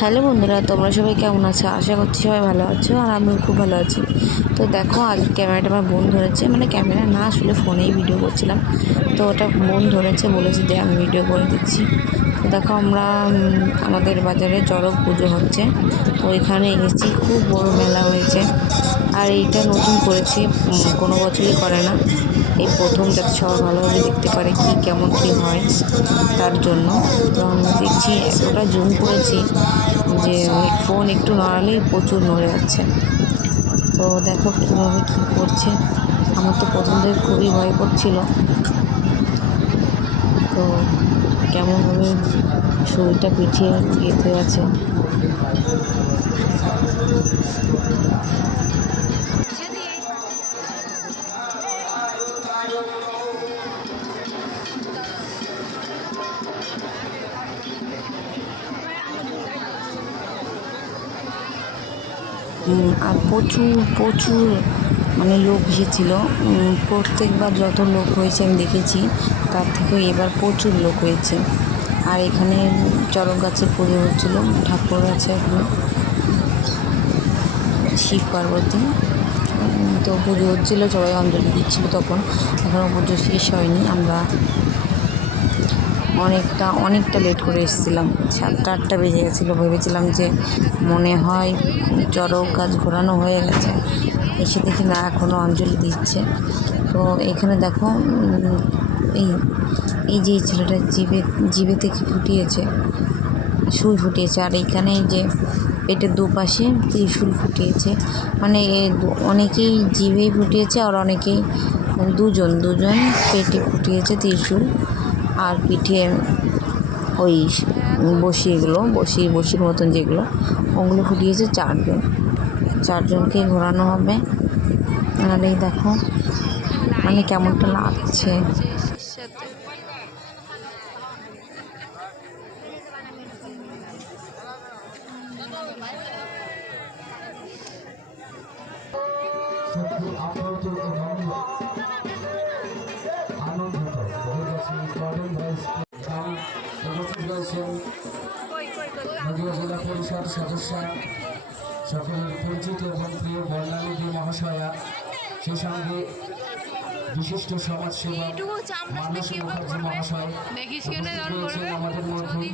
Hello বন্ধুরা, তোমরা সবাই কেমন আছো? আশা করছি সবাই ভালো আছো আর আমিও খুব ভালো আছি। তো দেখো, আজ ক্যামেরাটা আমার বোন ধরেছে। মানে ক্যামেরা না আসলে ফোনেই ভিডিও করছিলাম। তো ওটা বোন ধরেছে, বলেছে যে আমি ভিডিও করে দিচ্ছি। তো দেখো, আমরা আমাদের বাজারে চড়ক পুজো হচ্ছে। তো ওইখানে এসেছি, খুব বড় মেলা হয়েছে। আর এইটা নতুন করেছি কোনো বছরই করে না। এই প্রথম যাতে সবাই ভালোভাবে দেখতে পারে কি, কেমন, কি হয় তার জন্য। আমি দেখছি, এতটা জুম করেছি যে ফোন একটু নড়ালেই প্রচুর নড়ে যাচ্ছে। তো দেখো কীভাবে কী করছে। আমার তো প্রথম থেকে খুবই ভয় করছিল। তো কেমনভাবে শরীরটা পিছিয়ে গেঁথে আছে। আর প্রচুর প্রচুর মানে লোক উম, প্রত্যেকবার যত লোক হয়েছে আমি দেখেছি তার থেকেও এবার প্রচুর লোক হয়েছে। আর এখানে চড়ক গাছের পুজো হচ্ছিল ঠাকুর আছে এখানে। শিব পার্বতী। তো পুজো হচ্ছিল সবাই অঞ্জলি দিচ্ছিল তখন। এখনও পুজো শেষ হয়নি আমরা অনেকটা অনেকটা লেট করে এসেছিলাম। সাতটা, আটটা বেজে গেছিল। ভেবেছিলাম যে মনে হয় চড়ক গাছ ঘোরানো হয়ে গেছে। এসে দেখি না এখনও অঞ্জলি দিচ্ছে। তো এখানে দেখো এই এই যে ছেলেটা জিভে জিভে থেকে ফুটিয়েছে সুই ফুটিয়েছে। আর এইখানে যে পেটের দুপাশে ত্রিশূল ফুটিয়েছে। মানে অনেকেই জিভেই ফুটিয়েছে আর অনেকেই দুজন দুজন পেটে ফুটিয়েছে ত্রিশূল। আর পিঠে ওই বসি এগুলো, বসি, বসির মতন যেগুলো, ওগুলো ফুটিয়েছে চারজন। চারজনকে ঘোরানো হবে। আর এই দেখো মানে কেমনটা লাগছে। সত্যি আপ্লুত রয়েছেন জেলা পরিষদ সদস্য সকলের পরিচিত এবং প্রিয় বর্ণালী মহাশয়া সে সঙ্গে বিশিষ্ট সমাজসেবক মানস মুখার্জি মহাশয় আমাদের মধ্যে।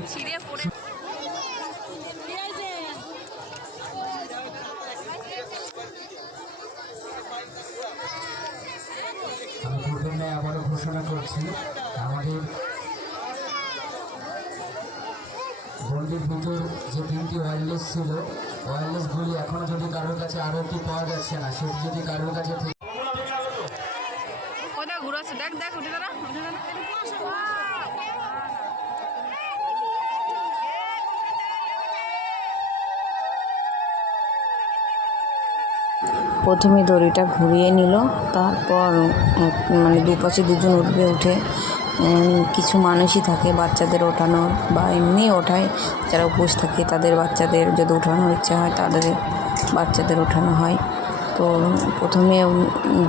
আবারও ঘোষণা করছি আমাদের বন্ডির ভিতর যে তিনটি ওয়্যারলেস ছিল ওয়্যারলেসগুলি এখনও যদি কারোর কাছে আরও একটি পাওয়া যাচ্ছে না সেটি যদি কারোর কাছে থেকে কোথায় ঘুরাচ্ছে। দেখ দেখ উঠে দাঁড়া উঠে দাঁড়া। প্রথমে দড়িটা ঘুরিয়ে নিল তারপর মানে দুপাশে দুজন উঠবে উঠে। কিছু মানুষই থাকে বাচ্চাদের ওঠানোর বা এমনি ওঠায়। যারা উপোস থাকে তাদের বাচ্চাদের যদি ওঠানোর ইচ্ছা হয় তাদের বাচ্চাদের ওঠানো হয়। তো প্রথমে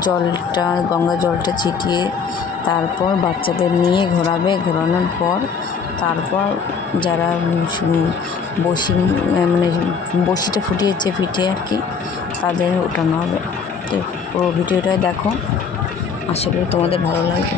জলটা, গঙ্গা জলটা ছিটিয়ে তারপর বাচ্চাদের নিয়ে ঘোরাবে। ঘোরানোর পর তারপর যারা বসি মানে বসিটা ফুটিয়েছে পিঠে আর কি, তাদের ওঠানো হবে। তো পুরো ভিডিওটাই দেখো। করি তোমাদের ভালো লাগবে।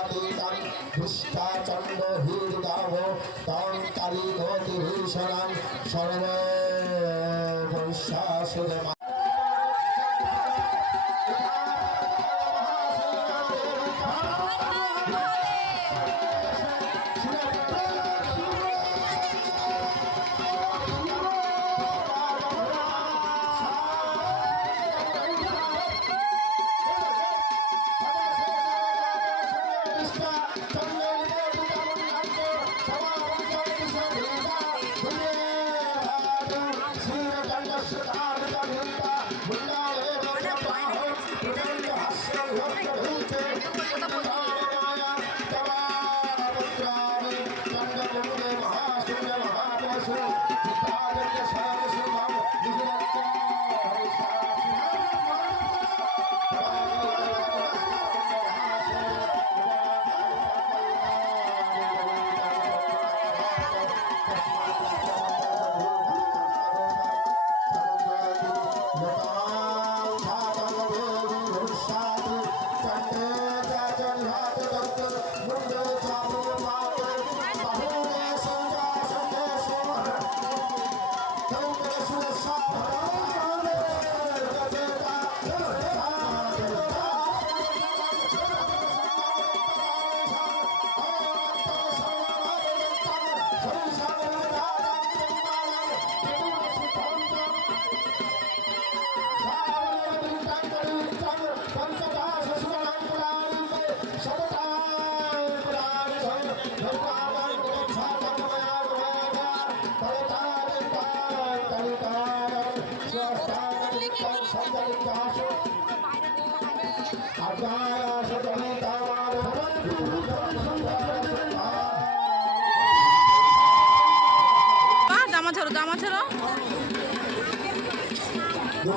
নিপাতিতং দৃষ্টাচণ্ড হীরদাহ তং কালী গতি ভীষণাম সর্ব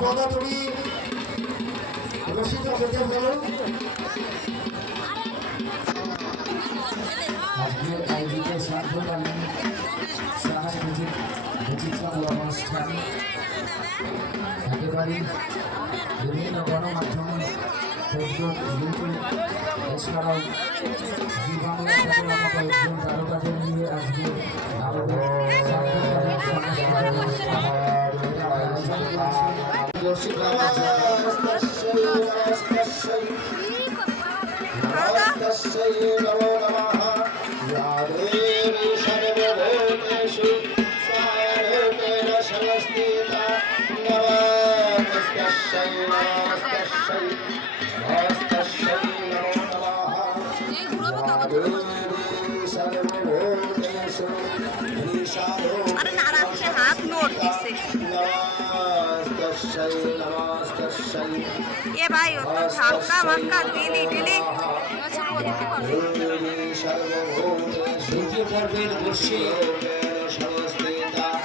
দুর্গা তুমি রসিদ পেতে বলো আজকের আয়োজিত সান্ধ্যকালীন সাংস্কৃতিক বৈচিত্র্যমূলক অনুষ্ঠান একেবারেই বিভিন্ন গণমাধ্যম ফেসবুক ইউটিউব এছাড়াও জি বাংলা চ্যানেল তারকাদের নিয়ে আজকে আমাদের সান্ধ্যকালীন সাংস্কৃতিক এ ভাই ও তো ধাক্কা মাক্কা দিলি দিলি। দ্বিতীয় পর্বের বর্ষে,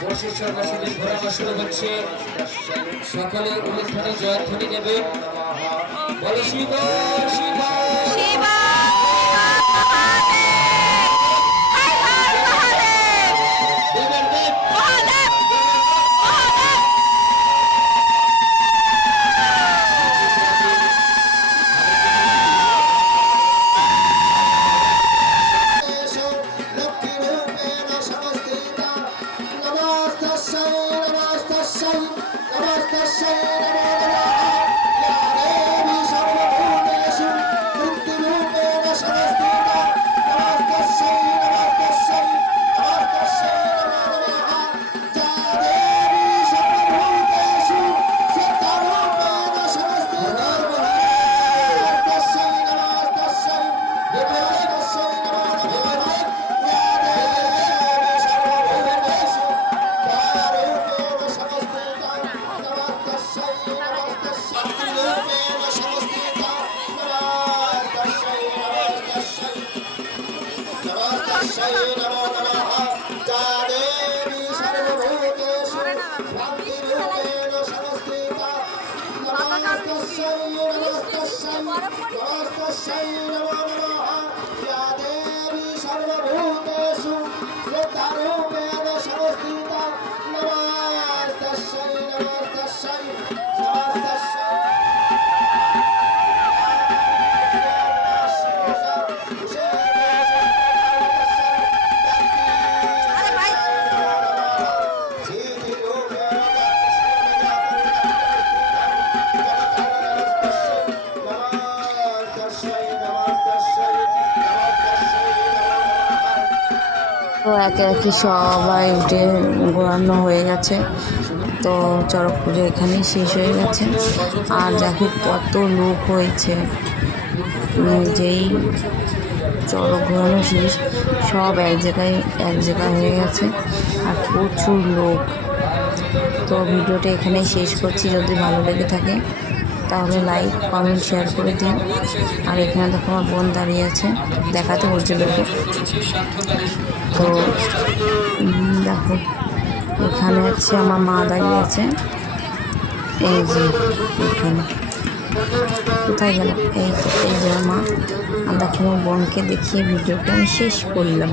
বর্ষের সন্ন্যাসীদের ঘোরানো শুরু হচ্ছে। সকলে অনুষ্ঠানে জয়ধ্বনি দেবে বলে শিব, শিবা। Namaste, Namaste. একে সবাই উঠে ঘোরানো হয়ে গেছে। তো চড়ক পুজো এখানেই শেষ হয়ে গেছে। আর দেখো কত লোক হয়েছে। যেই চড়ক ঘোরানো শেষ, সব এক জায়গায় এক জায়গায় হয়ে গেছে। আর প্রচুর লোক। তো ভিডিওটা এখানেই শেষ করছি। যদি ভালো লেগে থাকে তাহলে লাইক কমেন্ট শেয়ার করে দিন। আর এখানে দেখো আমার বোন দাঁড়িয়ে আছে। দেখাতে বলছিল তো দেখো, এখানে হচ্ছে আমার মা দাঁড়িয়ে আছে। এই যে, এখানে। কোথায় গেল? এই এই যে মা। আর দেখো আমার বোনকে দেখিয়ে ভিডিওটা আমি শেষ করলাম।